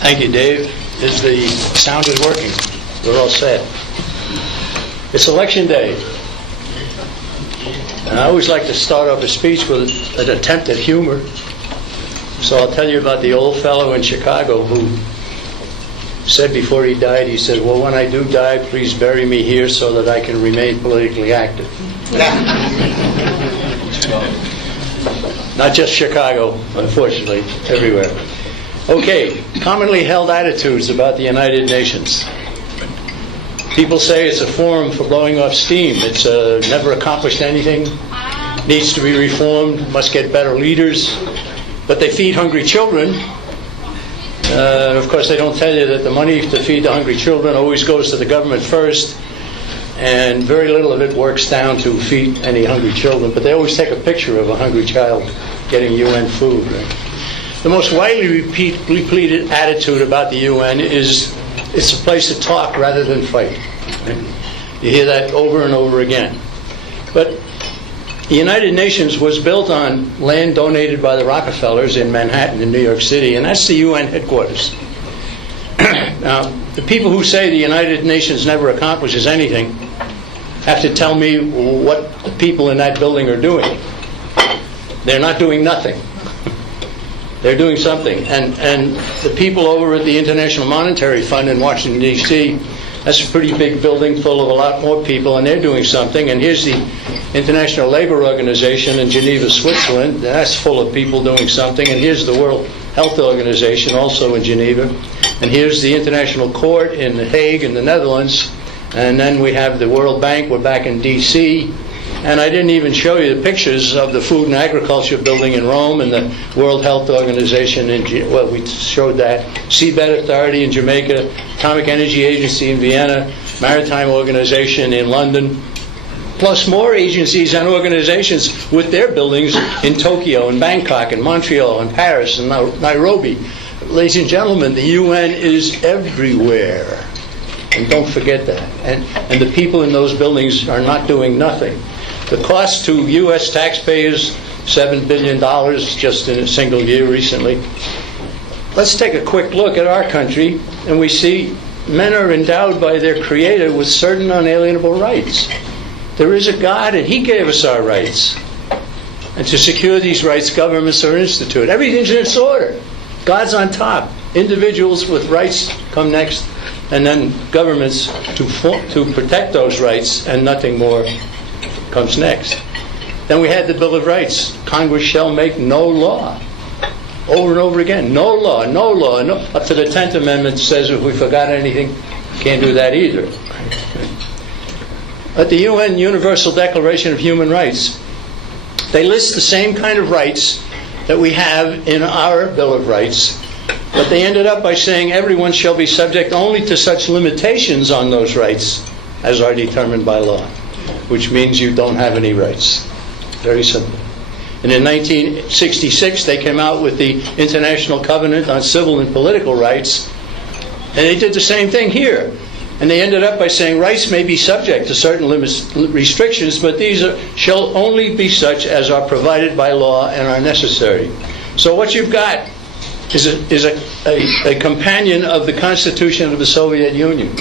Thank you, Dave. The sound is working. We're all set. It's election day. And I always like to start off a speech with an attempt at humor. So I'll tell you about the old fellow in Chicago who said before he died, he said, well, when I do die, please bury me here so that I can remain politically active. Not just Chicago, unfortunately, everywhere. Okay, commonly held attitudes about the United Nations. People say it's a forum for blowing off steam. It's never accomplished anything, needs to be reformed, must get better leaders. But they feed hungry children. Of course, they don't tell you that the money to feed the hungry children always goes to the government first, and very little of it works down to feed any hungry children. But they always take a picture of a hungry child getting UN food. Right? The most widely repeated attitude about the UN is it's a place to talk rather than fight. Right? You hear that over and over again. But the United Nations was built on land donated by the Rockefellers in Manhattan in New York City, and that's the UN headquarters. Now, the people who say the United Nations never accomplishes anything have to tell me what the people in that building are doing. They're not doing nothing. They're doing something. And the people over at the International Monetary Fund in Washington, D.C., that's a pretty big building full of a lot more people, and they're doing something. And here's the International Labor Organization in Geneva, Switzerland. That's full of people doing something. And here's the World Health Organization, also in Geneva. And here's the International Court in The Hague in the Netherlands. And then we have the World Bank. We're back in D.C., and I didn't even show you the pictures of the Food and Agriculture Building in Rome and the World Health Organization in, well, we showed that. Seabed Authority in Jamaica, Atomic Energy Agency in Vienna, Maritime Organization in London, plus more agencies and organizations with their buildings in Tokyo and Bangkok and Montreal and Paris and Nairobi. Ladies and gentlemen, the UN is everywhere. And don't forget that. And the people in those buildings are not doing nothing. The cost to U.S. taxpayers, $7 billion just in a single year recently. Let's take a quick look at our country, and we see men are endowed by their Creator with certain unalienable rights. There is a God, and He gave us our rights. And to secure these rights, governments are instituted. Everything's in its order. God's on top. Individuals with rights come next, and then governments to protect those rights, and nothing more comes next. Then we had the Bill of Rights. Congress shall make no law. Over and over again. No law, no law. No. Up to the 10th Amendment says if we forgot anything, can't do that either. At the UN Universal Declaration of Human Rights, they list the same kind of rights that we have in our Bill of Rights, but they ended up by saying everyone shall be subject only to such limitations on those rights as are determined by law, which means you don't have any rights. Very simple. And in 1966, they came out with the International Covenant on Civil and Political Rights, and they did the same thing here. And they ended up by saying rights may be subject to certain restrictions, but these shall only be such as are provided by law and are necessary. So what you've got is a companion of the Constitution of the Soviet Union,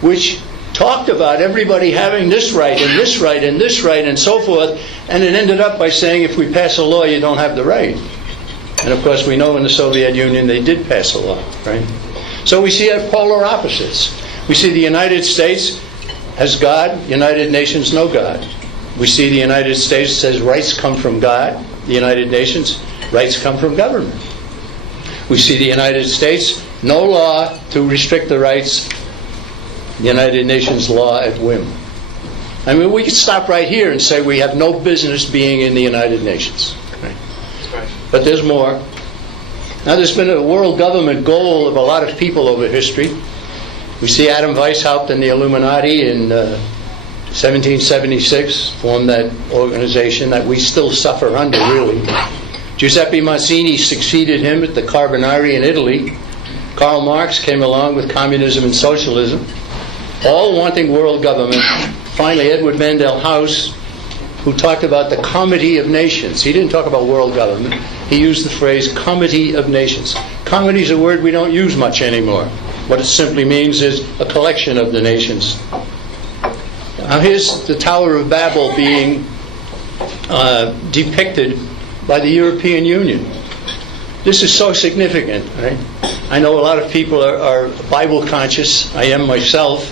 which talked about everybody having this right and this right and this right and so forth, and it ended up by saying if we pass a law, you don't have the right. And of course, we know in the Soviet Union they did pass a law, right? So we see polar opposites. We see the United States has God, United Nations no God. We see the United States says rights come from God, the United Nations, rights come from government. We see the United States, no law to restrict the rights, the United Nations law at whim. I mean, we could stop right here and say we have no business being in the United Nations. Right? But there's more. Now, there's been a world government goal of a lot of people over history. We see Adam Weishaupt and the Illuminati in 1776 formed that organization that we still suffer under, really. Giuseppe Mazzini succeeded him at the Carbonari in Italy. Karl Marx came along with communism and socialism, all wanting world government. Finally, Edward Mandell House who talked about the comity of nations. He didn't talk about world government. He used the phrase comity of nations. Comity is a word we don't use much anymore. What it simply means is a collection of the nations. Now here's the Tower of Babel being depicted by the European Union. This is so significant, right? I know a lot of people are Bible conscious. I am myself.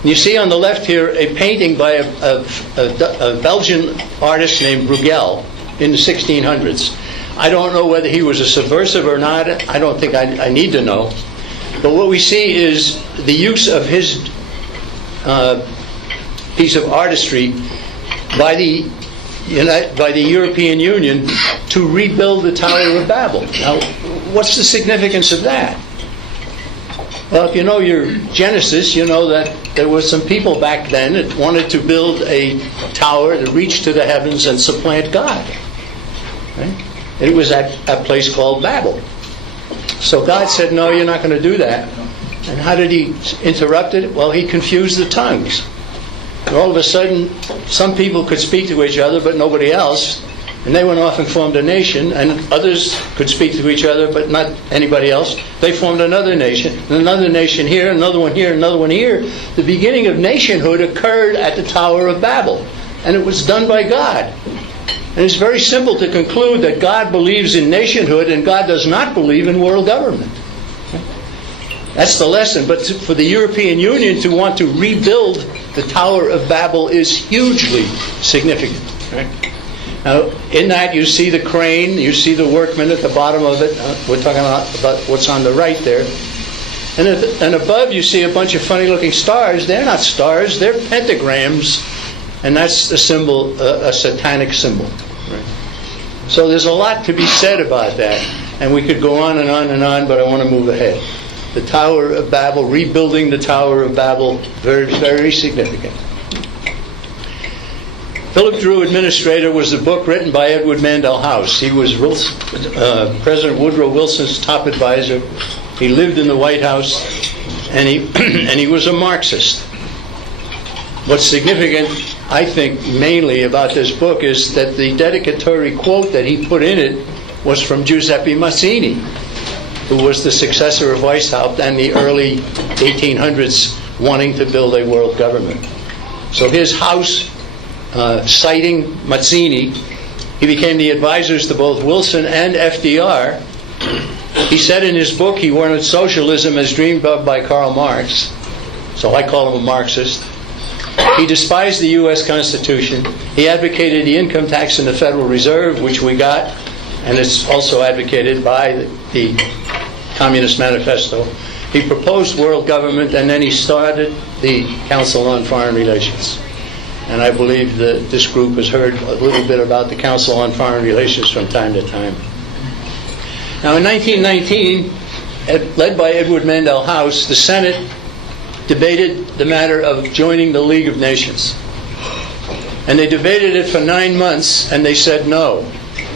And you see on the left here a painting by a Belgian artist named Bruegel in the 1600s. I don't know whether he was a subversive or not. I don't think I need to know. But what we see is the use of his piece of artistry by the European Union to rebuild the Tower of Babel. Now, what's the significance of that? Well, if you know your Genesis, you know that there were some people back then that wanted to build a tower to reach to the heavens and supplant God. Right? It was at a place called Babel. So God said, no, you're not going to do that. And how did he interrupt it? Well, he confused the tongues. And all of a sudden, some people could speak to each other, but nobody else. And they went off and formed a nation, and others could speak to each other, but not anybody else. They formed another nation, and another nation here, another one here, another one here. The beginning of nationhood occurred at the Tower of Babel, and it was done by God. And it's very simple to conclude that God believes in nationhood, and God does not believe in world government. That's the lesson. But for the European Union to want to rebuild the Tower of Babel is hugely significant. Right? Now, in that you see the crane, you see the workmen at the bottom of it. We're talking about what's on the right there. And above you see a bunch of funny-looking stars. They're not stars, they're pentagrams. And that's a symbol, a satanic symbol. Right? So there's a lot to be said about that. And we could go on and on and on, but I want to move ahead. The Tower of Babel, rebuilding the Tower of Babel, very, very significant. Philip Drew, Administrator, was a book written by Edward Mandell House. He was President Woodrow Wilson's top advisor. He lived in the White House, and he was a Marxist. What's significant, I think, mainly about this book is that the dedicatory quote that he put in it was from Giuseppe Mazzini, who was the successor of Weishaupt and the early 1800s wanting to build a world government. So his house, citing Mazzini, he became the advisors to both Wilson and FDR. He said in his book he wanted socialism as dreamed of by Karl Marx. So I call him a Marxist. He despised the U.S. Constitution. He advocated the income tax and the Federal Reserve, which we got, and it's also advocated by the Communist Manifesto. He proposed world government, and then he started the Council on Foreign Relations. And I believe that this group has heard a little bit about the Council on Foreign Relations from time to time. Now, in 1919, led by Edward Mandell House, the Senate debated the matter of joining the League of Nations. And they debated it for 9 months, and they said no.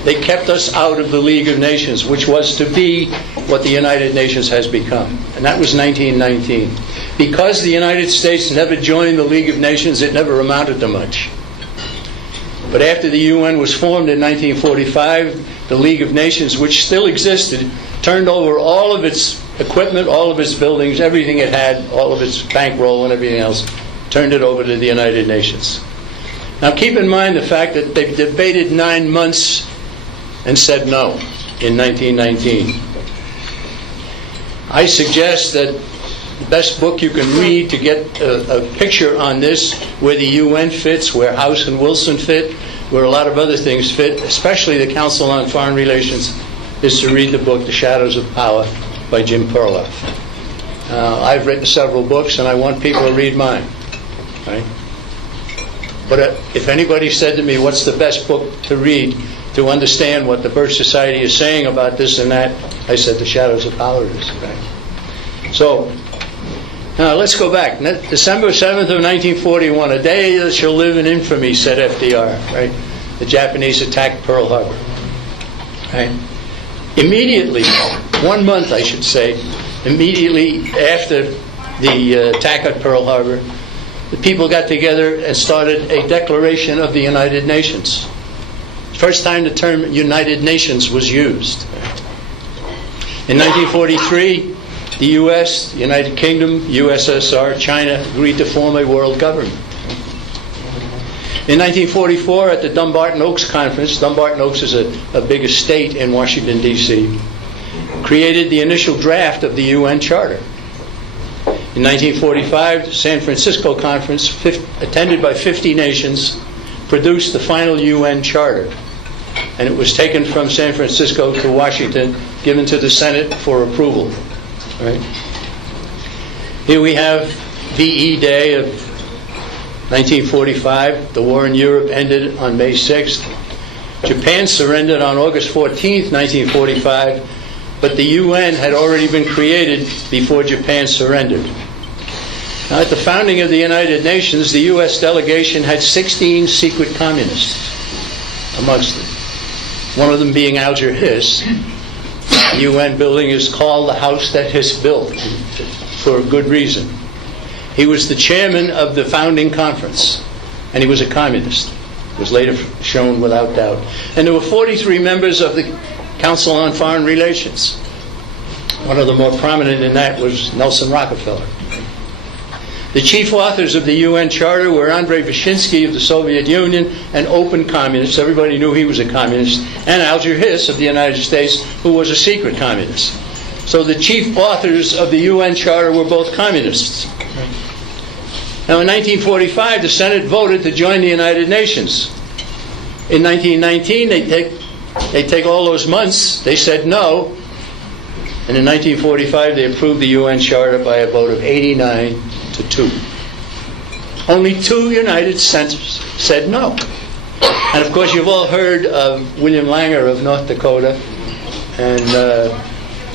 They kept us out of the League of Nations, which was to be what the United Nations has become. And that was 1919. Because the United States never joined the League of Nations, it never amounted to much. But after the UN was formed in 1945, the League of Nations, which still existed, turned over all of its equipment, all of its buildings, everything it had, all of its bankroll and everything else, turned it over to the United Nations. Now keep in mind the fact that they debated 9 months and said no in 1919. I suggest that the best book you can read to get a picture on this, where the UN fits, where House and Wilson fit, where a lot of other things fit, especially the Council on Foreign Relations, is to read the book The Shadows of Power by Jim Perloff. I've written several books, and I want people to read mine. Right? But if anybody said to me, what's the best book to read to understand what the Birch Society is saying about this and that, I said The Shadows of Power is. Right? So, now let's go back. December 7th of 1941, a day that shall live in infamy, said FDR. Right? The Japanese attacked Pearl Harbor. Right? Immediately, 1 month I should say, immediately after the attack at Pearl Harbor, the people got together and started a Declaration of the United Nations. First time the term United Nations was used. In 1943, the U.S., the United Kingdom, USSR, China agreed to form a world government. In 1944, at the Dumbarton Oaks Conference, Dumbarton Oaks is a big estate in Washington, D.C., created the initial draft of the UN Charter. In 1945, the San Francisco Conference, attended by 50 nations, produced the final UN Charter. And it was taken from San Francisco to Washington, given to the Senate for approval. Right? Here we have VE Day of 1945. The war in Europe ended on May 6th. Japan surrendered on August 14th, 1945, but the UN had already been created before Japan surrendered. Now, at the founding of the United Nations, the U.S. delegation had 16 secret communists amongst them. One of them being Alger Hiss. The UN building is called the house that Hiss built, for a good reason. He was the chairman of the founding conference, and he was a communist. It was later shown without doubt. And there were 43 members of the Council on Foreign Relations. One of the more prominent in that was Nelson Rockefeller. The chief authors of the UN Charter were Andrei Vyshinsky of the Soviet Union, an open communist. Everybody knew he was a communist. And Alger Hiss of the United States, who was a secret communist. So the chief authors of the UN Charter were both communists. Now, in 1945, the Senate voted to join the United Nations. In 1919, they take all those months. They said no. And in 1945, they approved the UN Charter by a vote of 89 to 2. Only 2 United States said no. And of course, you've all heard of William Langer of North Dakota and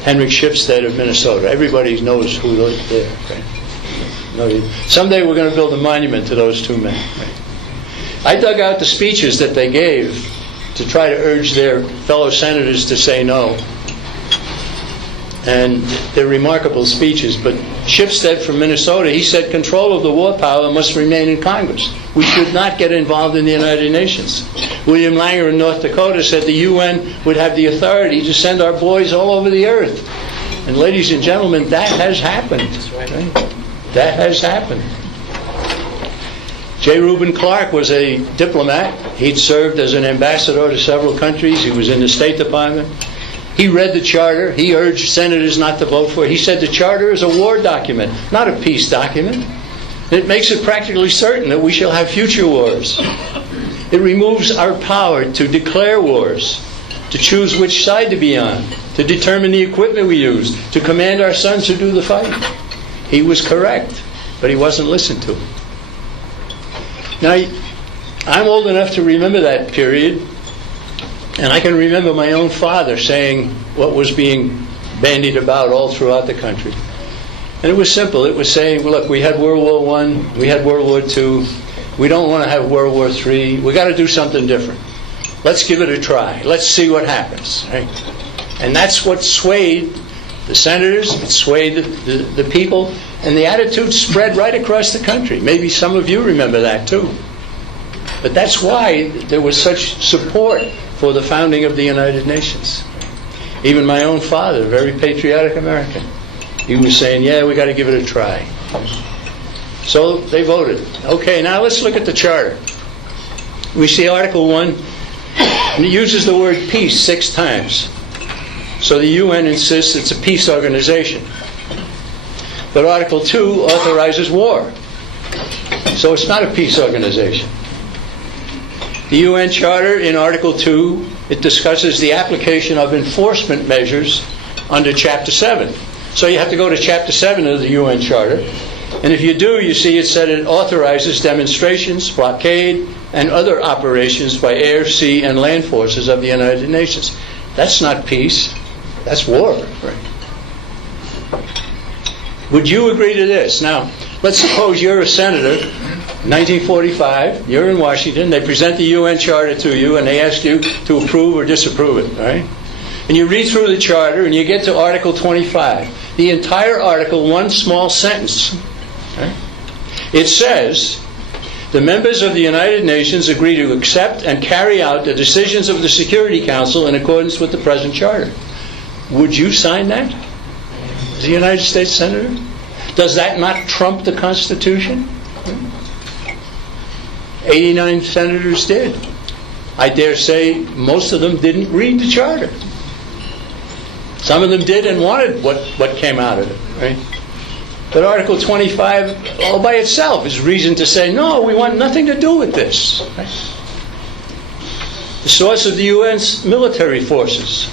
Henrik Shipstead of Minnesota. Everybody knows who lived there. Right? Someday we're going to build a monument to those 2 men. Right? I dug out the speeches that they gave to try to urge their fellow senators to say no. And they're remarkable speeches. But Shipstead from Minnesota, he said control of the war power must remain in Congress. We should not get involved in the United Nations. William Langer in North Dakota said the UN would have the authority to send our boys all over the earth. And ladies and gentlemen, that has happened. Right? That has happened. J. Reuben Clark was a diplomat. He'd served as an ambassador to several countries. He was in the State Department. He read the Charter. He urged senators not to vote for it. He said the Charter is a war document, not a peace document. It makes it practically certain that we shall have future wars. It removes our power to declare wars, to choose which side to be on, to determine the equipment we use, to command our sons to do the fighting. He was correct, but he wasn't listened to. Now, I'm old enough to remember that period. And I can remember my own father saying what was being bandied about all throughout the country. And it was simple. It was saying, look, we had World War I, we had World War II, we don't want to have World War III, we got to do something different. Let's give it a try. Let's see what happens. Right? And that's what swayed the senators, it swayed the people, and the attitude spread right across the country. Maybe some of you remember that too. But that's why there was such support for the founding of the United Nations. Even my own father, a very patriotic American, he was saying, yeah, we got to give it a try. So they voted. Okay, now let's look at the Charter. We see Article 1, and it uses the word peace 6 times. So the UN insists it's a peace organization. But Article 2 authorizes war. So it's not a peace organization. The UN Charter, in Article 2, it discusses the application of enforcement measures under Chapter 7. So you have to go to Chapter 7 of the UN Charter. And if you do, you see it said it authorizes demonstrations, blockade, and other operations by air, sea, and land forces of the United Nations. That's not peace. That's war. Right? Would you agree to this? Now, let's suppose you're a senator. 1945, you're in Washington, they present the UN Charter to you and they ask you to approve or disapprove it, right? And you read through the Charter and you get to Article 25. The entire article, one small sentence. Right? It says, the members of the United Nations agree to accept and carry out the decisions of the Security Council in accordance with the present charter. Would you sign that as a United States Senator? Does that not trump the Constitution? 89 senators did. I dare say most of them didn't read the charter. Some of them did and wanted what came out of it, right? But Article 25 all by itself is reason to say, no, we want nothing to do with this. Right? The source of the UN's military forces.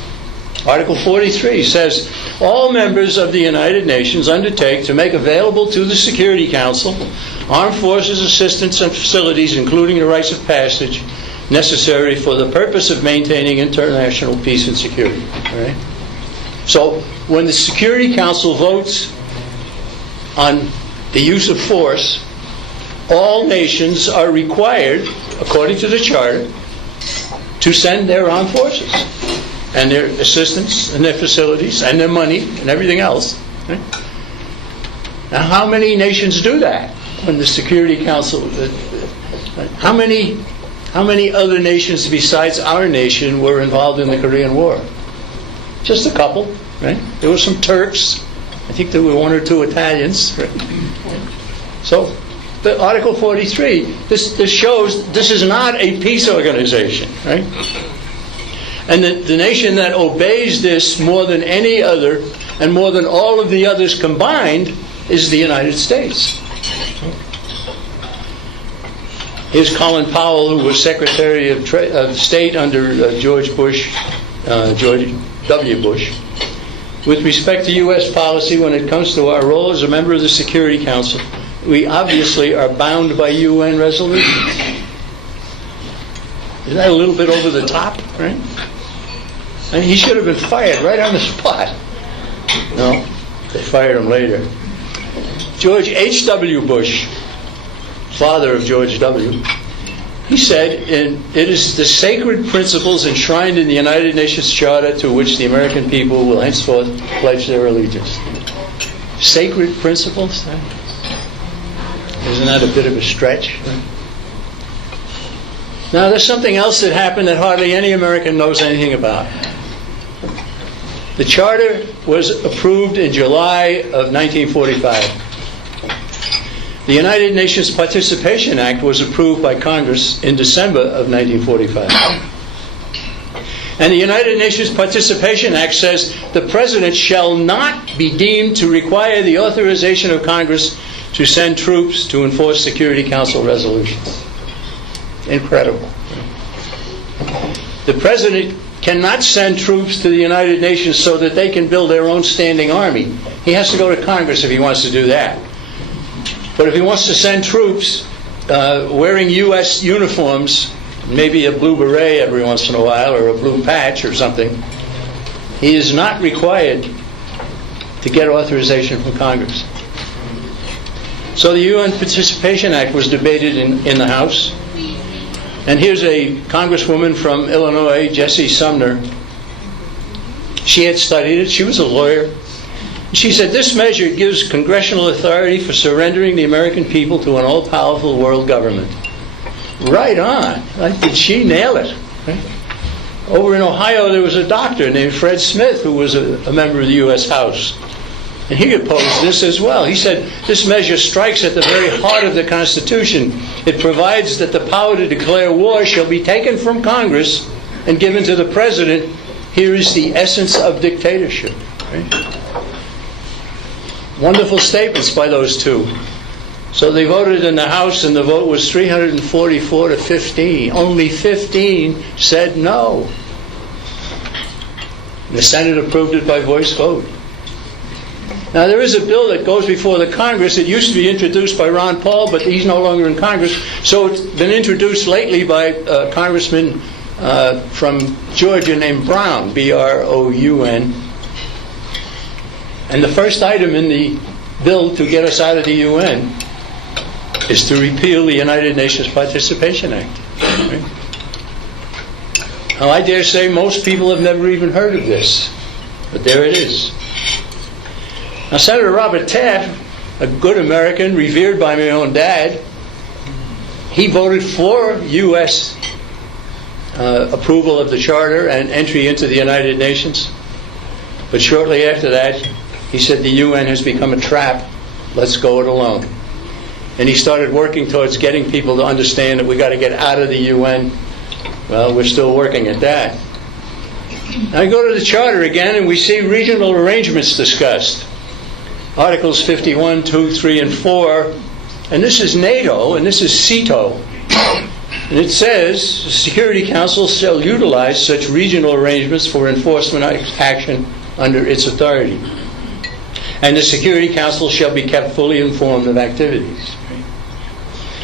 Article 43 says, all members of the United Nations undertake to make available to the Security Council armed forces, assistance, and facilities, including the rights of passage, necessary for the purpose of maintaining international peace and security. All right? So, when the Security Council votes on the use of force, all nations are required, according to the Charter, to send their armed forces and their assistance and their facilities and their money and everything else. Right? Now, how many nations do that when the Security Council? How many other nations besides our nation were involved in the Korean War? Just a couple, right? There were some Turks. I think there were one or two Italians. Right? So, the Article 43, this shows this is not a peace organization, right? And the nation that obeys this more than any other, and more than all of the others combined, is the United States. Here's Colin Powell, who was Secretary of State under George W. Bush. With respect to U.S. policy, when it comes to our role as a member of the Security Council, we obviously are bound by UN resolutions. Isn't that a little bit over the top, right? And he should have been fired right on the spot. No, they fired him later. George H.W. Bush, father of George W., he said, it is the sacred principles enshrined in the United Nations Charter to which the American people will henceforth pledge their allegiance. Sacred principles? Isn't that a bit of a stretch? Now, there's something else that happened that hardly any American knows anything about. The Charter was approved in July of 1945. The United Nations Participation Act was approved by Congress in December of 1945. And the United Nations Participation Act says the President shall not be deemed to require the authorization of Congress to send troops to enforce Security Council resolutions. Incredible. The President cannot send troops to the United Nations so that they can build their own standing army. He has to go to Congress if he wants to do that. But if he wants to send troops wearing U.S. uniforms, maybe a blue beret every once in a while, or a blue patch or something, he is not required to get authorization from Congress. So the UN Participation Act was debated in the House. And here's a congresswoman from Illinois, Jessie Sumner. She had studied it. She was a lawyer. She said, this measure gives congressional authority for surrendering the American people to an all-powerful world government. Right on. Did she nail it? Right? Over in Ohio, there was a doctor named Fred Smith who was a member of the U.S. House. And he opposed this as well. He said, this measure strikes at the very heart of the Constitution. It provides that the power to declare war shall be taken from Congress and given to the President. Here is the essence of dictatorship. Right? Wonderful statements by those two. So they voted in the House, and the vote was 344 to 15. Only 15 said no. The Senate approved it by voice vote. Now, there is a bill that goes before the Congress. It used to be introduced by Ron Paul, but he's no longer in Congress. So it's been introduced lately by a congressman from Georgia named Brown, B-R-O-U-N. And the first item in the bill to get us out of the UN is to repeal the United Nations Participation Act. Right? Now, I dare say most people have never even heard of this, but there it is. Now, Senator Robert Taft a good American, revered by my own dad, he voted for U.S. Approval of the Charter and entry into the United Nations. But shortly after that, he said the UN has become a trap. Let's go it alone. And he started working towards getting people to understand that we got to get out of the UN. Well, we're still working at that. Now I go to the Charter again, and we see regional arrangements discussed. Articles 51, 2, 3, and 4. And this is NATO, and this is CETO. And it says, the Security Council shall utilize such regional arrangements for enforcement action under its authority. And the Security Council shall be kept fully informed of activities.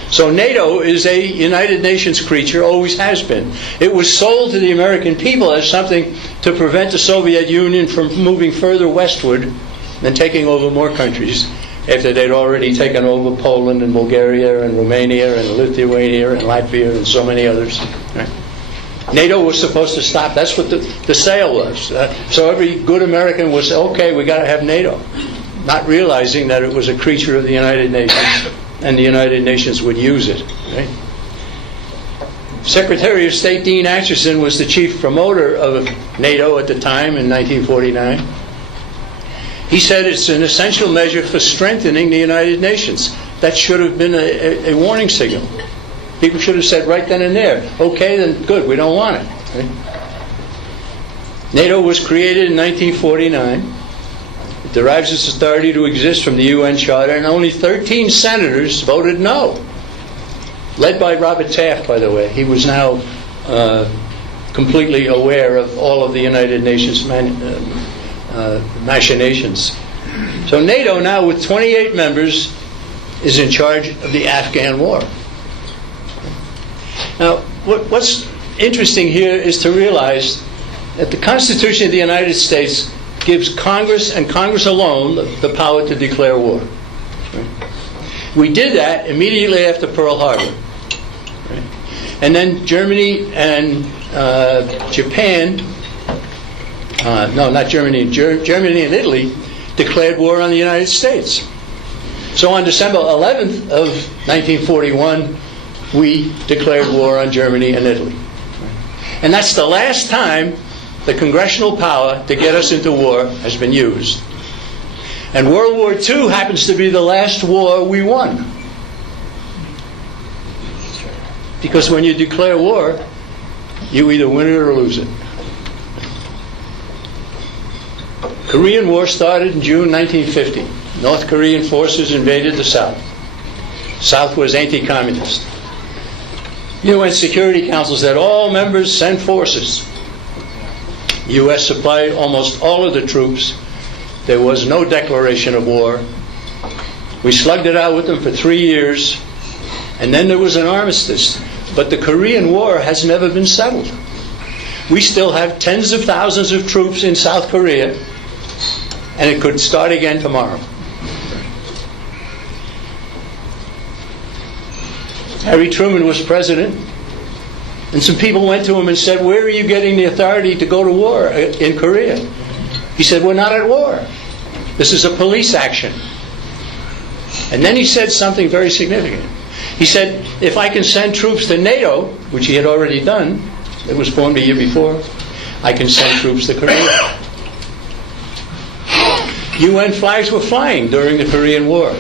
So NATO is a United Nations creature, always has been. It was sold to the American people as something to prevent the Soviet Union from moving further westward and taking over more countries after they'd already taken over Poland and Bulgaria and Romania and Lithuania and Latvia and so many others. Right? NATO was supposed to stop. That's what the sale was. So every good American was, okay, we got to have NATO, not realizing that it was a creature of the United Nations and the United Nations would use it. Right? Secretary of State Dean Acheson was the chief promoter of NATO at the time in 1949. He said it's an essential measure for strengthening the United Nations. That should have been a warning signal. People should have said right then and there, okay, then good, we don't want it. Right? NATO was created in 1949. It derives its authority to exist from the UN Charter, and only 13 senators voted no. Led by Robert Taft, by the way. He was now completely aware of all of the United Nations machinations. So NATO now, with 28 members, is in charge of the Afghan war. Now, what's interesting here is to realize that the Constitution of the United States gives Congress, and Congress alone, the power to declare war. We did that immediately after Pearl Harbor. And then Germany and Japan, no, not Germany, Germany and Italy declared war on the United States. So on December 11th of 1941, we declared war on Germany and Italy. And that's the last time the congressional power to get us into war has been used. And World War II happens to be the last war we won. Because when you declare war, you either win it or lose it. Korean War started in June 1950. North Korean forces invaded the South. South was anti-communist. UN Security Council said all members send forces. The U.S. supplied almost all of the troops. There was no declaration of war. We slugged it out with them for 3 years, and then there was an armistice. But the Korean War has never been settled. We still have tens of thousands of troops in South Korea, and it could start again tomorrow. Harry Truman was president, and some people went to him and said, where are you getting the authority to go to war in Korea? He said, we're not at war. This is a police action. And then he said something very significant. He said, if I can send troops to NATO, which he had already done, it was formed a year before, I can send troops to Korea. UN flags were flying during the Korean War.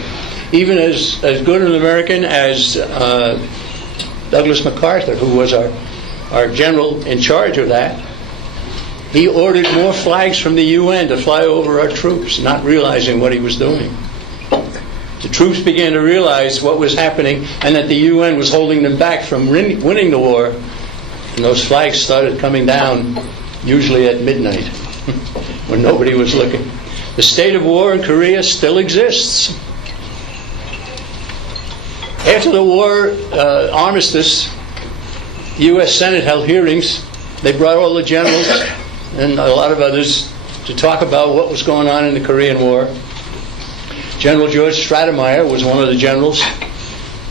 Even as good an American as Douglas MacArthur, who was our general in charge of that, he ordered more flags from the UN to fly over our troops, not realizing what he was doing. The troops began to realize what was happening and that the UN was holding them back from winning the war, and those flags started coming down, usually at midnight, when nobody was looking. The state of war in Korea still exists. After the war armistice, the U.S. Senate held hearings. They brought all the generals and a lot of others to talk about what was going on in the Korean War. General George Stratemeyer was one of the generals.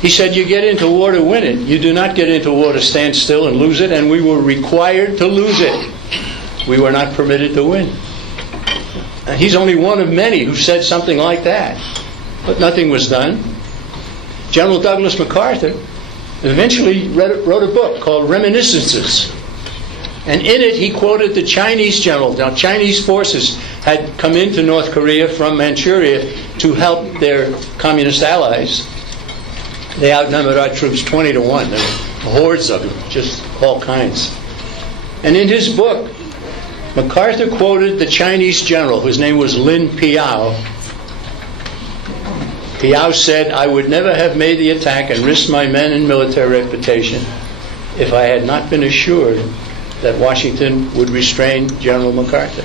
He said, you get into war to win it. You do not get into war to stand still and lose it, and we were required to lose it. We were not permitted to win. And he's only one of many who said something like that. but nothing was done. General Douglas MacArthur eventually wrote a book called Reminiscences. And in it, he quoted the Chinese general. Now, Chinese forces had come into North Korea from Manchuria to help their communist allies. They outnumbered our troops 20 to 1. There were hordes of them, just all kinds. And in his book, MacArthur quoted the Chinese general, whose name was Lin Piao. Piao said, "I would never have made the attack and risked my men and military reputation if I had not been assured that Washington would restrain General MacArthur."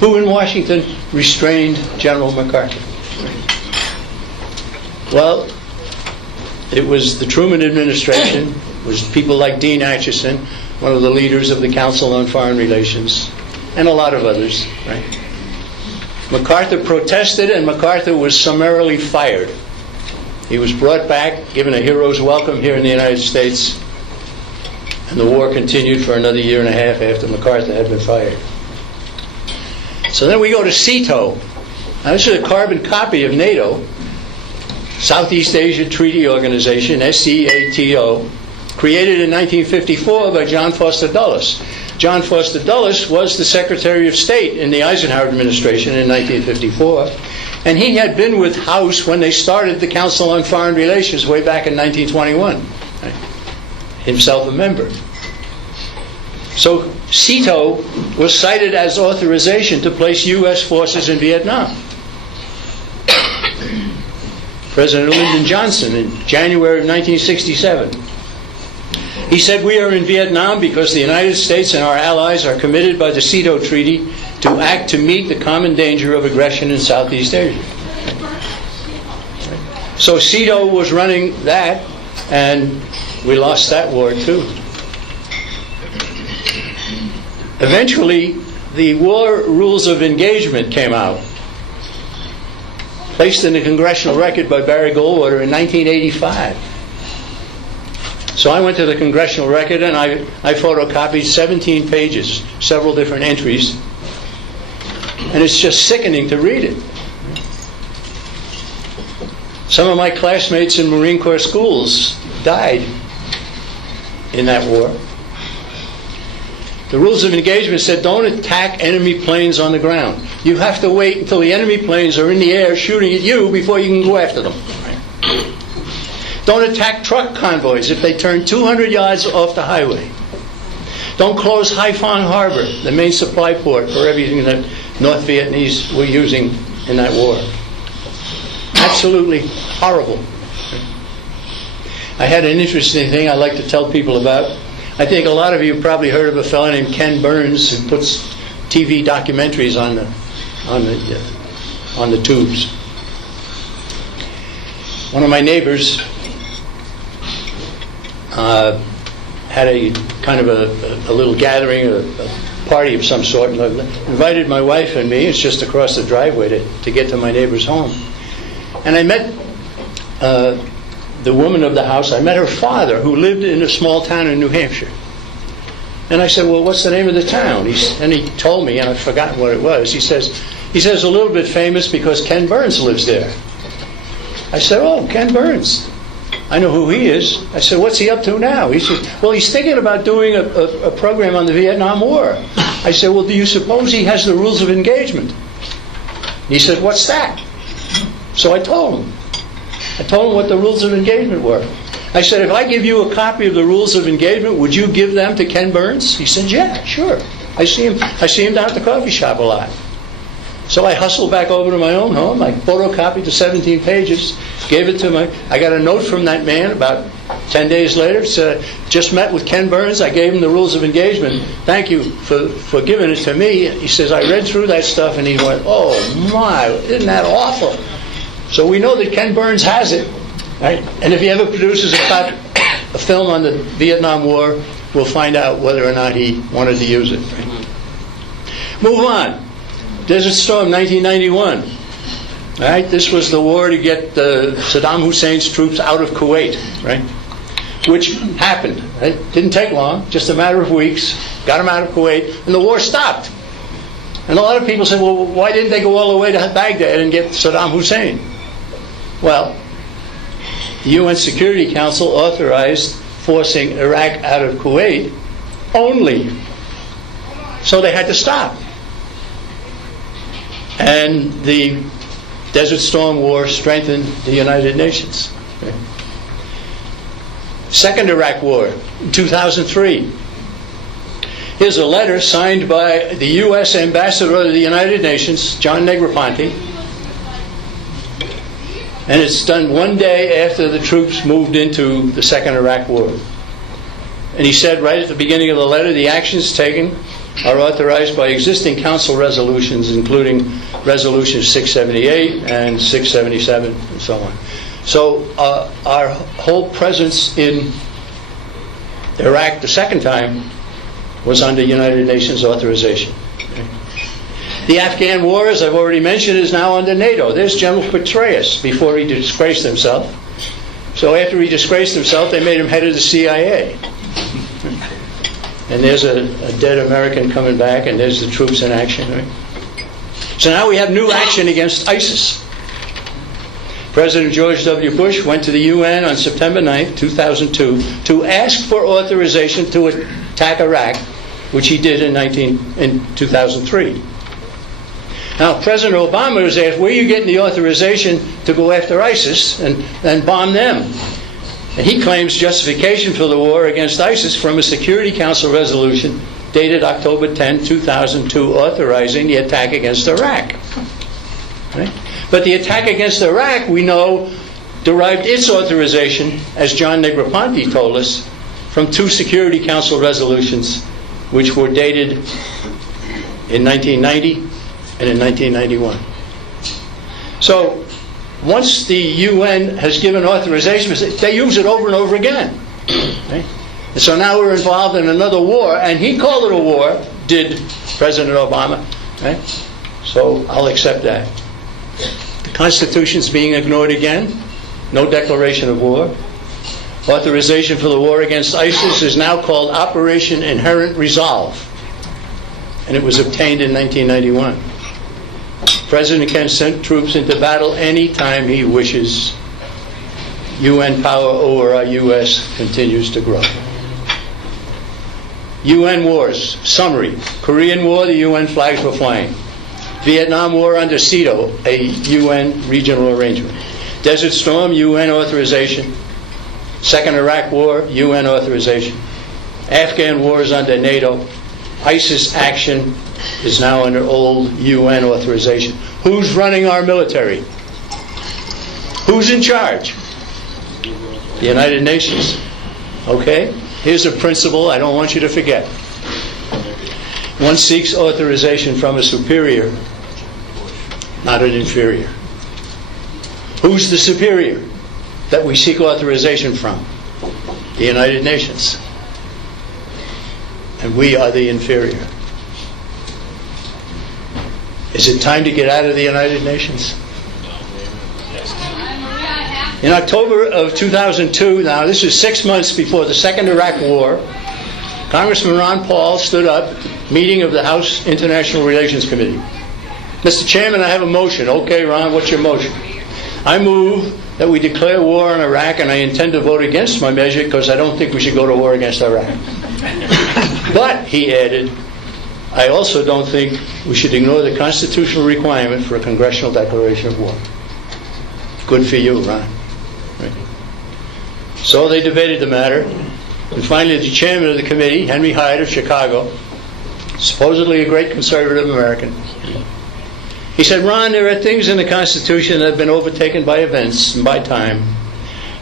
Who in Washington restrained General MacArthur? Well, it was the Truman administration. It was people like Dean Acheson, one of the leaders of the Council on Foreign Relations, and a lot of others. Right? MacArthur protested, and MacArthur was summarily fired. He was brought back, given a hero's welcome here in the United States, and the war continued for another year and a half after MacArthur had been fired. So then we go to SEATO. Now this is a carbon copy of NATO, Southeast Asia Treaty Organization, SEATO, created in 1954 by John Foster Dulles. John Foster Dulles was the Secretary of State in the Eisenhower administration in 1954, and he had been with House when they started the Council on Foreign Relations way back in 1921. Right? Himself a member. So SEATO was cited as authorization to place U.S. forces in Vietnam. President Lyndon Johnson in January of 1967. He said, "We are in Vietnam because the United States and our allies are committed by the SEATO Treaty to act to meet the common danger of aggression in Southeast Asia." So SEATO was running that, and we lost that war too. Eventually, the War Rules of Engagement came out, placed in the Congressional Record by Barry Goldwater in 1985. So I went to the Congressional Record and I photocopied 17 pages, several different entries, and it's just sickening to read it. Some of my classmates in Marine Corps schools died in that war. The rules of engagement said, don't attack enemy planes on the ground. You have to wait until the enemy planes are in the air shooting at you before you can go after them. Don't attack truck convoys if they turn 200 yards off the highway. Don't close Haiphong Harbor, the main supply port for everything that North Vietnamese were using in that war. Absolutely horrible. I had an interesting thing I'd like to tell people about. I think a lot of you have probably heard of a fellow named Ken Burns who puts TV documentaries on the tubes. One of my neighbors had a kind of a little gathering, a party of some sort, and invited my wife and me. It's just across the driveway to get to my neighbor's home. And I met the woman of the house. I met her father, who lived in a small town in New Hampshire. And I said, well, what's the name of the town? And he told me, and I've forgotten what it was. He says, a little bit famous because Ken Burns lives there. I said, oh, Ken Burns. I know who he is. I said, what's he up to now? He said, well, he's thinking about doing a program on the Vietnam War. I said, well, do you suppose he has the rules of engagement? He said, what's that? So I told him. I told him what the rules of engagement were. I said, if I give you a copy of the rules of engagement, would you give them to Ken Burns? He said, yeah, sure. I see him down at the coffee shop a lot. So I hustled back over to my own home. I photocopied the 17 pages, gave it to I got a note from that man about 10 days later. Said, just met with Ken Burns. I gave him the rules of engagement. Thank you for giving it to me. He says, I read through that stuff, and he went, oh my, isn't that awful? So we know that Ken Burns has it, right? And if he ever produces a film on the Vietnam War, we'll find out whether or not he wanted to use it. Right? Move on. Desert Storm, 1991. All right, this was the war to get Saddam Hussein's troops out of Kuwait, right? Which happened. Right? Didn't take long, just a matter of weeks. Got them out of Kuwait, and the war stopped. And a lot of people say, well, why didn't they go all the way to Baghdad and get Saddam Hussein? Well, the UN Security Council authorized forcing Iraq out of Kuwait only. So they had to stop. And the Desert Storm War strengthened the United Nations. Okay. Second Iraq War, in 2003. Here's a letter signed by the U.S. Ambassador to the United Nations, John Negroponte. And it's done one day after the troops moved into the Second Iraq War. And he said right at the beginning of the letter, the actions taken are authorized by existing council resolutions, including Resolution 678 and 677 and so on. So our whole presence in Iraq the second time was under United Nations authorization. The Afghan war, as I've already mentioned, is now under NATO. There's General Petraeus before he disgraced himself. So after he disgraced himself, they made him head of the CIA. And there's a dead American coming back, and there's the troops in action. Right? So now we have new action against ISIS. President George W. Bush went to the UN on September 9, 2002, to ask for authorization to attack Iraq, which he did in 2003. Now, President Obama was asked, where are you getting the authorization to go after ISIS and bomb them? And he claims justification for the war against ISIS from a Security Council resolution dated October 10, 2002, authorizing the attack against Iraq. Right? But the attack against Iraq, we know, derived its authorization, as John Negroponte told us, from two Security Council resolutions, which were dated in 1990 and in 1991. So, once the UN has given authorization, they use it over and over again. Right? And so now we're involved in another war, and he called it a war, did President Obama. Right? So I'll accept that. The Constitution's being ignored again. No declaration of war. Authorization for the war against ISIS is now called Operation Inherent Resolve, and it was obtained in 1991. The President can send troops into battle anytime he wishes. UN power over our U.S. continues to grow. UN wars. Summary. Korean War, the UN flags were flying. Vietnam War under CETO, a UN regional arrangement. Desert Storm, UN authorization. Second Iraq War, UN authorization. Afghan War is under NATO. ISIS action is now under old UN authorization. Who's running our military? Who's in charge? The United Nations. Okay? Here's a principle I don't want you to forget. One seeks authorization from a superior, not an inferior. Who's the superior that we seek authorization from? The United Nations. And we are the inferior. Is it time to get out of the United Nations? In October of 2002, now this is 6 months before the Second Iraq War, Congressman Ron Paul stood up, meeting of the House International Relations Committee. Mr. Chairman, I have a motion. Okay, Ron, what's your motion? I move that we declare war on Iraq, and I intend to vote against my measure because I don't think we should go to war against Iraq. But, he added, I also don't think we should ignore the constitutional requirement for a congressional declaration of war. Good for you, Ron. Right. So they debated the matter, and finally the chairman of the committee, Henry Hyde of Chicago, supposedly a great conservative American, he said, Ron, there are things in the Constitution that have been overtaken by events and by time.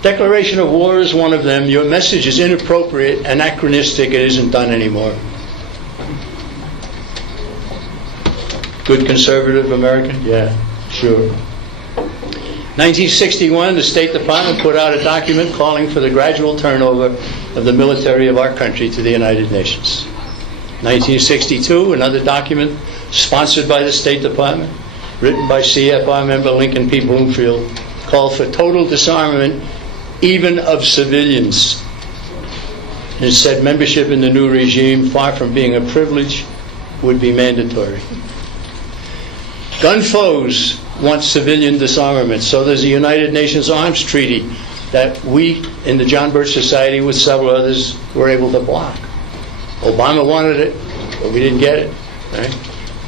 Declaration of war is one of them. Your message is inappropriate, anachronistic, it isn't done anymore. Good conservative American? Yeah, sure. 1961, the State Department put out a document calling for the gradual turnover of the military of our country to the United Nations. 1962, another document sponsored by the State Department, written by CFR member Lincoln P. Bloomfield, called for total disarmament even of civilians. And it said membership in the new regime, far from being a privilege, would be mandatory. Gun foes want civilian disarmament. So there's a United Nations Arms Treaty that we, in the John Birch Society, with several others, were able to block. Obama wanted it, but we didn't get it. Right?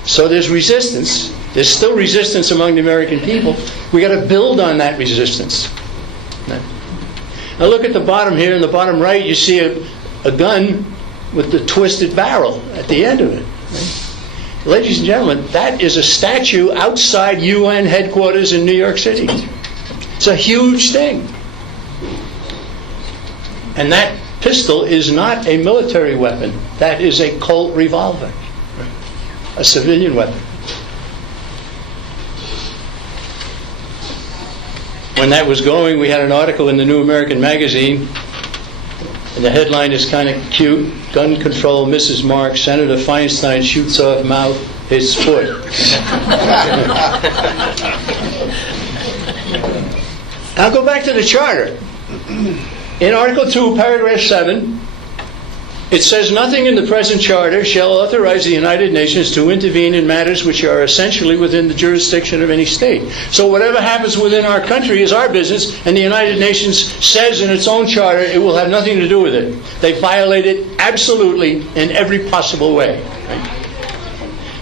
So there's resistance. There's still resistance among the American people. We got to build on that resistance. Now look at the bottom here. In the bottom right, you see a gun with the twisted barrel at the end of it. Right? Ladies and gentlemen, that is a statue outside UN headquarters in New York City. It's a huge thing. And that pistol is not a military weapon. That is a Colt revolver, a civilian weapon. When that was going, we had an article in the New American Magazine, and the headline is kind of cute. Gun control misses mark. Senator Feinstein shoots off mouth his foot. Now go back to the charter. In Article 2, Paragraph 7, it says, nothing in the present charter shall authorize the United Nations to intervene in matters which are essentially within the jurisdiction of any state. So whatever happens within our country is our business, and the United Nations says in its own charter it will have nothing to do with it. They violate it absolutely in every possible way. Right?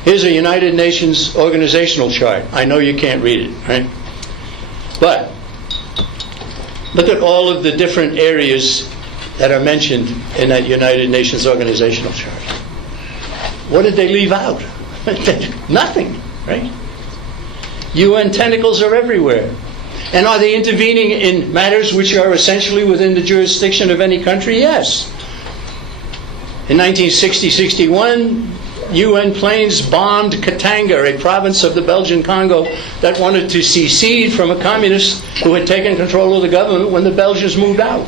Here's a United Nations organizational chart. I know you can't read it, right? But look at all of the different areas that are mentioned in that United Nations organizational chart. What did they leave out? Nothing, right? UN tentacles are everywhere. And are they intervening in matters which are essentially within the jurisdiction of any country? Yes. In 1960-61, UN planes bombed Katanga, a province of the Belgian Congo that wanted to secede from a communist who had taken control of the government when the Belgians moved out.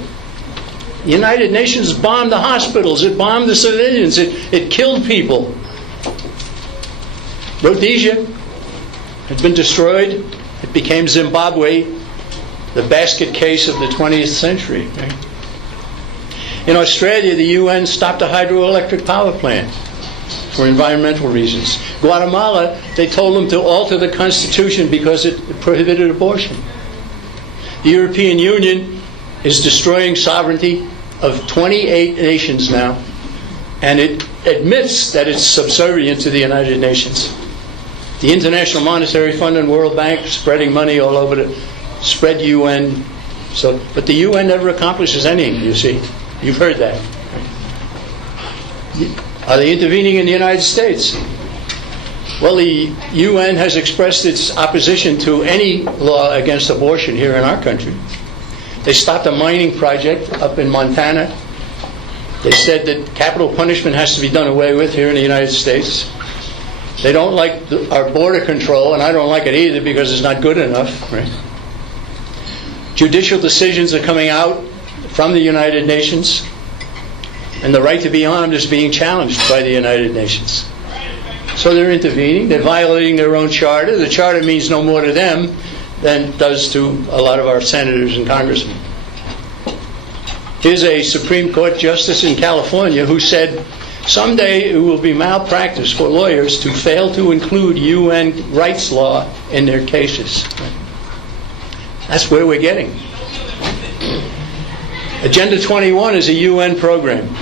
The United Nations bombed the hospitals. It bombed the civilians. It killed people. Rhodesia had been destroyed. It became Zimbabwe, the basket case of the 20th century. Right? In Australia, the UN stopped a hydroelectric power plant for environmental reasons. Guatemala, they told them to alter the constitution because it prohibited abortion. The European Union is destroying sovereignty of 28 nations now, and it admits that it's subservient to the United Nations. The International Monetary Fund and World Bank spreading money all over the spread UN. But the UN never accomplishes anything, you see. You've heard that. Are they intervening in the United States? Well, the UN has expressed its opposition to any law against abortion here in our country. They stopped a mining project up in Montana. They said that capital punishment has to be done away with here in the United States. They don't like our border control, and I don't like it either because it's not good enough. Right? Judicial decisions are coming out from the United Nations, and the right to be armed is being challenged by the United Nations. So they're intervening. They're violating their own charter. The charter means no more to them than it does to a lot of our senators and congressmen. Here's a Supreme Court justice in California who said, someday it will be malpractice for lawyers to fail to include UN rights law in their cases. That's where we're getting. Agenda 21 is a UN program.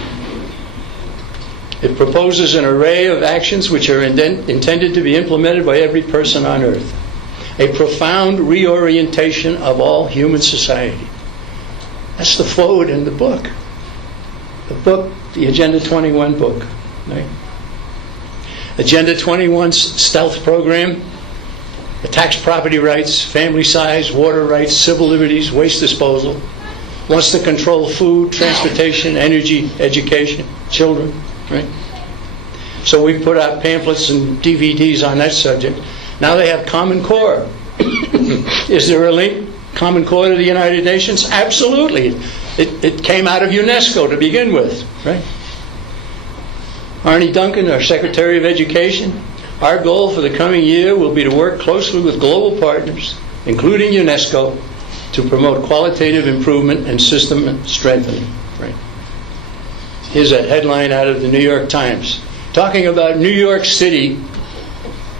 It proposes an array of actions which are intended to be implemented by every person on earth. A profound reorientation of all human society. That's the forward in the book. The book, the Agenda 21 book. Right? Agenda 21's stealth program attacks property rights, family size, water rights, civil liberties, waste disposal. Wants to control food, transportation, energy, education, children. Right? So we put out pamphlets and DVDs on that subject. Now they have Common Core. Is there a link? Common Core to the United Nations? Absolutely. It came out of UNESCO to begin with, right? Arnie Duncan, our Secretary of Education, our goal for the coming year will be to work closely with global partners, including UNESCO, to promote qualitative improvement and system strengthening. Right? Here's a headline out of the New York Times talking about New York City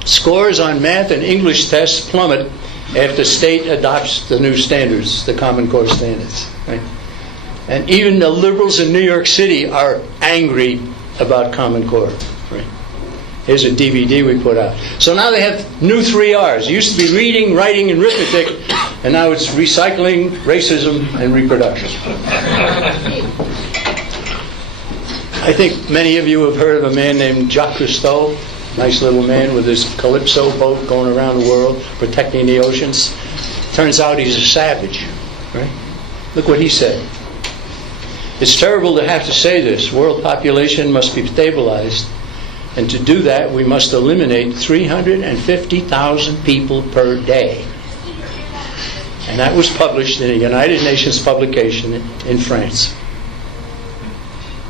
Scores on math and English tests plummet after state adopts the new standards, the Common Core standards. Right? And even the liberals in New York City are angry about Common Core. Right? Here's a DVD we put out. So now they have new 3 R's. It used to be reading, writing, and arithmetic, and now it's recycling, racism, and reproduction. I think many of you have heard of a man named Jacques Cousteau. Nice little man with his Calypso boat going around the world, protecting the oceans. Turns out he's a savage. Right? Look what he said. It's terrible to have to say this. World population must be stabilized. And to do that, we must eliminate 350,000 people per day. And that was published in a United Nations publication in France.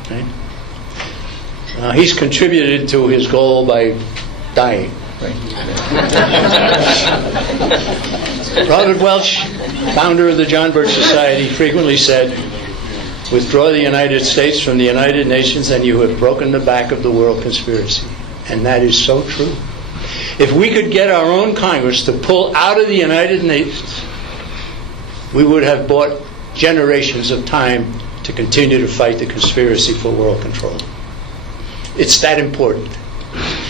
Right? He's contributed to his goal by dying. Right? Robert Welch, founder of the John Birch Society, frequently said, "Withdraw the United States from the United Nations and you have broken the back of the world conspiracy." And that is so true. If we could get our own Congress to pull out of the United Nations, we would have bought generations of time to continue to fight the conspiracy for world control. It's that important.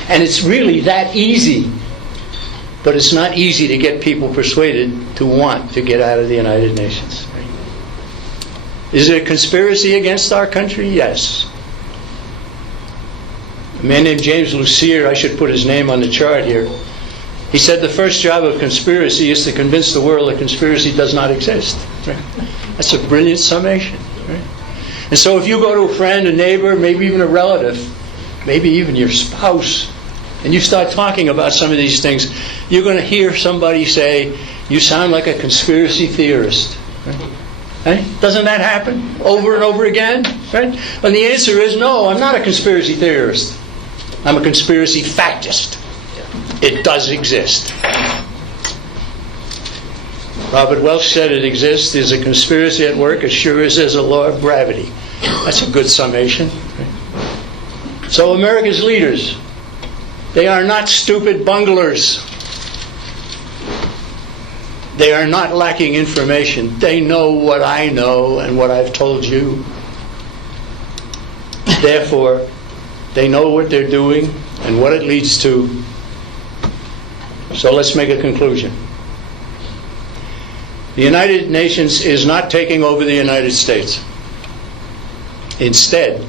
And it's really that easy. But it's not easy to get people persuaded to want to get out of the United Nations. Is it a conspiracy against our country? Yes. A man named James Lucier, I should put his name on the chart here, he said the first job of conspiracy is to convince the world that conspiracy does not exist. Right? That's a brilliant summation. Right? And so if you go to a friend, a neighbor, maybe even a relative, maybe even your spouse, and you start talking about some of these things, you're going to hear somebody say, "You sound like a conspiracy theorist." Right? Right? Doesn't that happen over and over again? Right? And the answer is no, I'm not a conspiracy theorist. I'm a conspiracy factist. It does exist. Robert Welch said it exists. There's a conspiracy at work as sure as there's a law of gravity. That's a good summation. So America's leaders, they are not stupid bunglers. They are not lacking information. They know what I know and what I've told you. Therefore, they know what they're doing and what it leads to. So let's make a conclusion. The United Nations is not taking over the United States. Instead,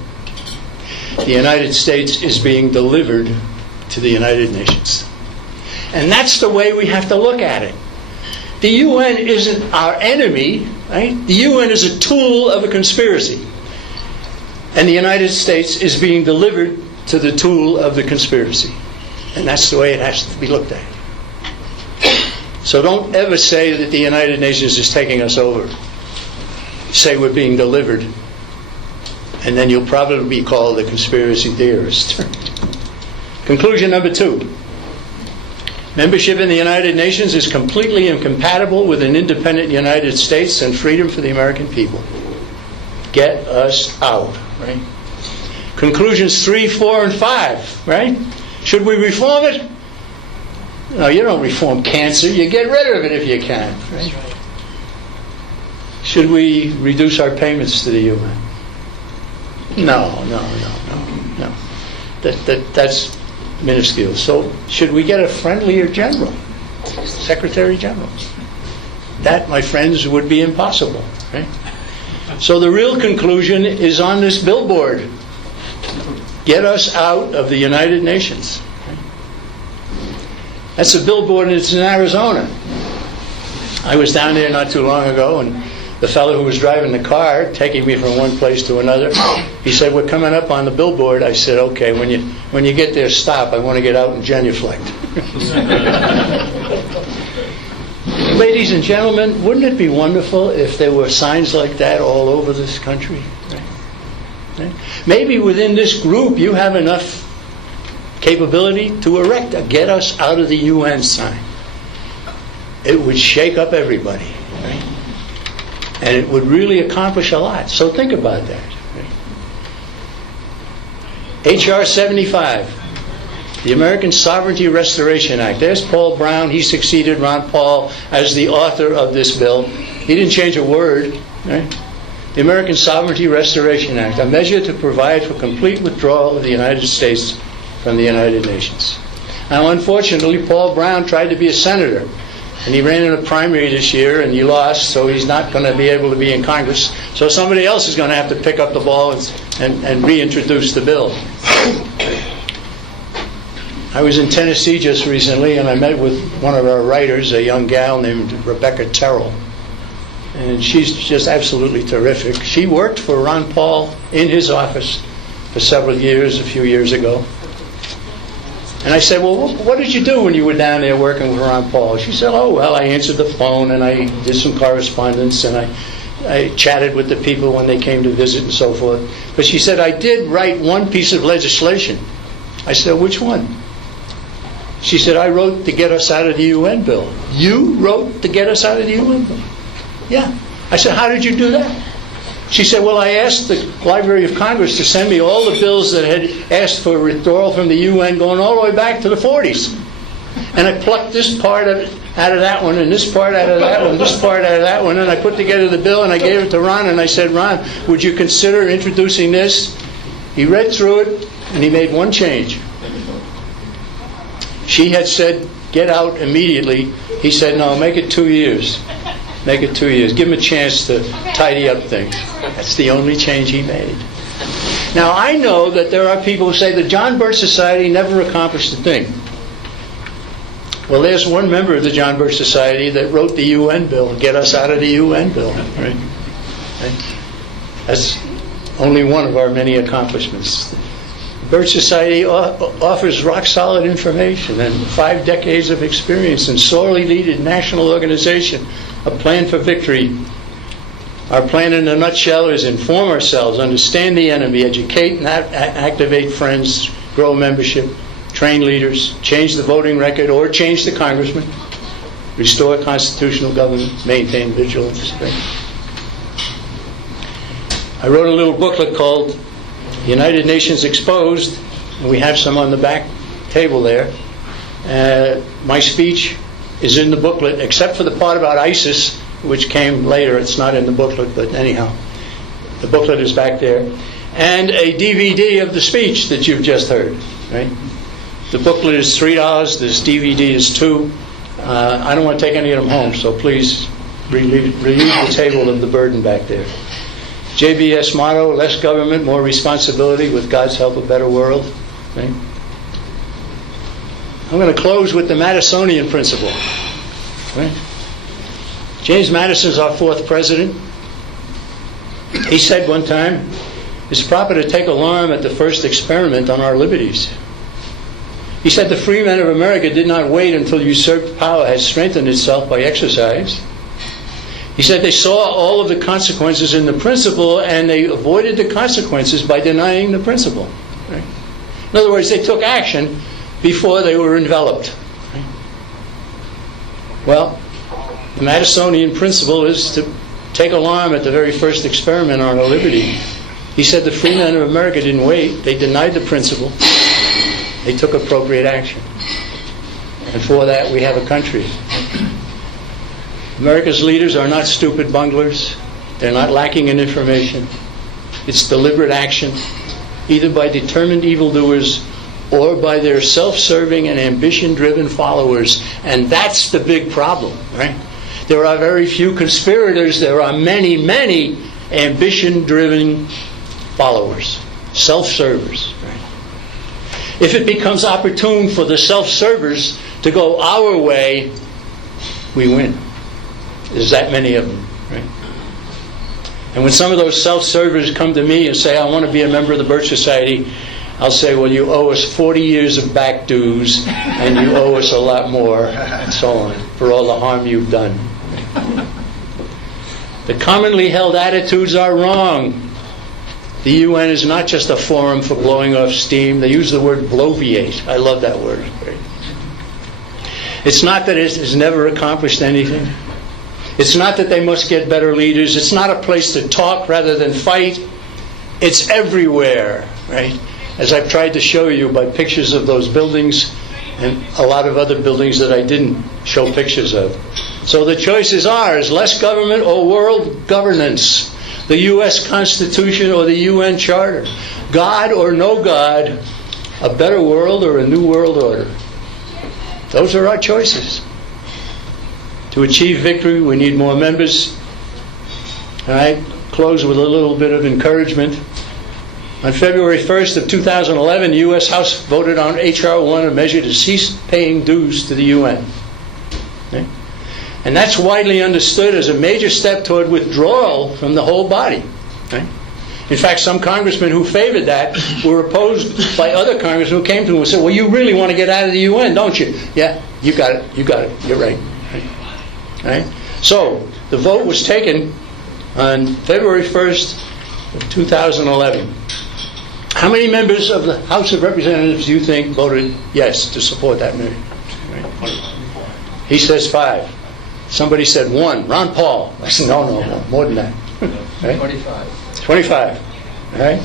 the United States is being delivered to the United Nations. And that's the way we have to look at it. The UN isn't our enemy, right? The UN is a tool of a conspiracy. And the United States is being delivered to the tool of the conspiracy. And that's the way it has to be looked at. So don't ever say that the United Nations is taking us over. Say we're being delivered. And then you'll probably be called a conspiracy theorist. Conclusion number 2. Membership in the United Nations is completely incompatible with an independent United States and freedom for the American people. Get us out, right? Conclusions 3, 4, and 5, right? Should we reform it? No, you don't reform cancer. You get rid of it if you can, right? Should we reduce our payments to the UN? No. That's minuscule. So should we get a friendlier general, Secretary General? That, my friends, would be impossible. Right? So the real conclusion is on this billboard. Get us out of the United Nations. That's a billboard, and it's in Arizona. I was down there not too long ago, and the fellow who was driving the car, taking me from one place to another, he said, "We're coming up on the billboard." I said, "Okay, when you get there, stop. I want to get out and genuflect." Ladies and gentlemen, wouldn't it be wonderful if there were signs like that all over this country? Right? Maybe within this group you have enough capability to erect a "Get Us Out of the UN" sign. It would shake up everybody. Right? And it would really accomplish a lot. So think about that. Right? H.R. 75. The American Sovereignty Restoration Act. There's Paul Brown. He succeeded Ron Paul as the author of this bill. He didn't change a word. Right? The American Sovereignty Restoration Act, a measure to provide for complete withdrawal of the United States from the United Nations. Now, unfortunately, Paul Brown tried to be a senator, and he ran in a primary this year, and he lost, so he's not going to be able to be in Congress. So somebody else is going to have to pick up the ball and reintroduce the bill. I was in Tennessee just recently, and I met with one of our writers, a young gal named Rebecca Terrell. And she's just absolutely terrific. She worked for Ron Paul in his office for several years, a few years ago. And I said, well, what did you do when you were down there working with Ron Paul? She said, oh, well, I answered the phone, and I did some correspondence, and I chatted with the people when they came to visit and so forth. But she said, I did write one piece of legislation. I said, which one? She said, I wrote to get us out of the UN bill. You wrote to get us out of the UN bill? Yeah. I said, how did you do that? She said, well, I asked the Library of Congress to send me all the bills that had asked for withdrawal from the UN going all the way back to the 40s. And I plucked this part out of that one, and this part out of that one, this part out of that one, and I put together the bill, and I gave it to Ron, and I said, Ron, would you consider introducing this? He read through it, and he made one change. She had said, get out immediately. He said, no, make it 2 years. Make it 2 years. Give him a chance to tidy up things. That's the only change he made. Now, I know that there are people who say the John Birch Society never accomplished a thing. Well, there's one member of the John Birch Society that wrote the UN bill, get us out of the UN bill. Right? That's only one of our many accomplishments. The Birch Society offers rock-solid information and 5 decades of experience and sorely needed national organization, a plan for victory. Our plan in a nutshell is inform ourselves, understand the enemy, educate and activate friends, grow membership, train leaders, change the voting record or change the congressman, restore constitutional government, maintain vigilance. I wrote a little booklet called United Nations Exposed, and we have some on the back table there. My speech is in the booklet, except for the part about ISIS, which came later. It's not in the booklet, but anyhow, the booklet is back there. And a DVD of the speech that you've just heard. Right? The booklet is $3. This DVD is $2. I don't want to take any of them home, so please relieve the table of the burden back there. JBS motto, less government, more responsibility, with God's help, a better world. Okay? I'm going to close with the Madisonian principle. Okay? James Madison is our 4th president. He said one time, it's proper to take alarm at the first experiment on our liberties. He said the free men of America did not wait until usurped power had strengthened itself by exercise. He said they saw all of the consequences in the principle, and they avoided the consequences by denying the principle. Right? In other words, they took action before they were enveloped. Right? Well, the Madisonian principle is to take alarm at the very first experiment on our liberty. He said the free men of America didn't wait. They denied the principle. They took appropriate action. And for that, we have a country. America's leaders are not stupid bunglers. They're not lacking in information. It's deliberate action, either by determined evildoers or by their self-serving and ambition-driven followers. And that's the big problem, right? There are very few conspirators. There are many, many ambition-driven followers, self-servers. Right? If it becomes opportune for the self-servers to go our way, we win. There's that many of them, right? And when some of those self-servers come to me and say, I want to be a member of the Birch Society, I'll say, well, you owe us 40 years of back dues, and you owe us a lot more, and so on, for all the harm you've done. The commonly held attitudes are wrong. The UN is not just a forum for blowing off steam. They use the word bloviate. I love that word. It's not that it has never accomplished anything. It's not that they must get better leaders. It's not a place to talk rather than fight. It's everywhere, right? as I've tried to show you by pictures of those buildings and a lot of other buildings that I didn't show pictures of. So the choice is ours: less government or world governance, the U.S. Constitution or the UN Charter, God or no God, a better world or a new world order. Those are our choices. To achieve victory, we need more members. And I close with a little bit of encouragement. On February 1st of 2011, the U.S. House voted on H.R. 1, a measure to cease paying dues to the UN. Okay? And that's widely understood as a major step toward withdrawal from the whole body. Okay? In fact, some congressmen who favored that were opposed by other congressmen who came to them and said, well, you really want to get out of the UN, don't you? Yeah, you got it, you're right. Right? So, the vote was taken on February 1st of 2011. How many members of the House of Representatives do you think voted yes to support that measure? Right? He says 5. Somebody said 1. Ron Paul. I said, no, more than that. Right? 25. All right?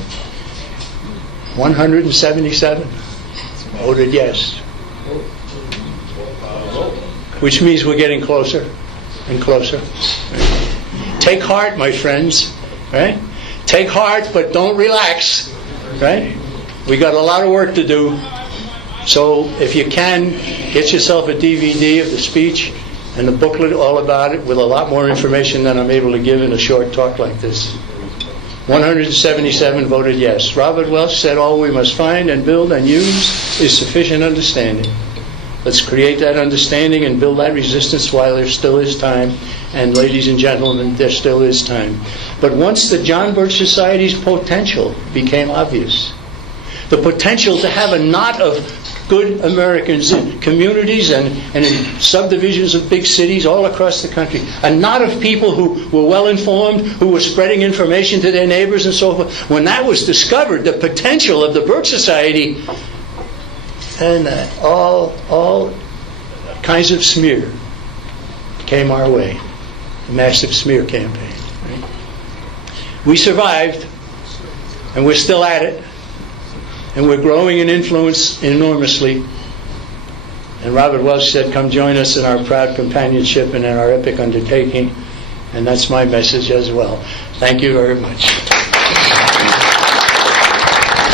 177 voted yes. Which means we're getting closer and closer. Right? Take heart, my friends. Right? Take heart, but don't relax. Right? We got a lot of work to do. So if you can, get yourself a DVD of the speech and the booklet all about it with a lot more information than I'm able to give in a short talk like this. 177 voted yes. Robert Welch said all we must find and build and use is sufficient understanding. Let's create that understanding and build that resistance while there still is time. And ladies and gentlemen, there still is time. But once the John Birch Society's potential became obvious, the potential to have a knot of good Americans in communities and in subdivisions of big cities all across the country, a knot of people who were well informed, who were spreading information to their neighbors and so forth, when that was discovered, the potential of the Birch Society, and all kinds of smear came our way. A massive smear campaign. Right? We survived, and we're still at it, and we're growing in influence enormously. And Robert Welch said, come join us in our proud companionship and in our epic undertaking. And that's my message as well. Thank you very much.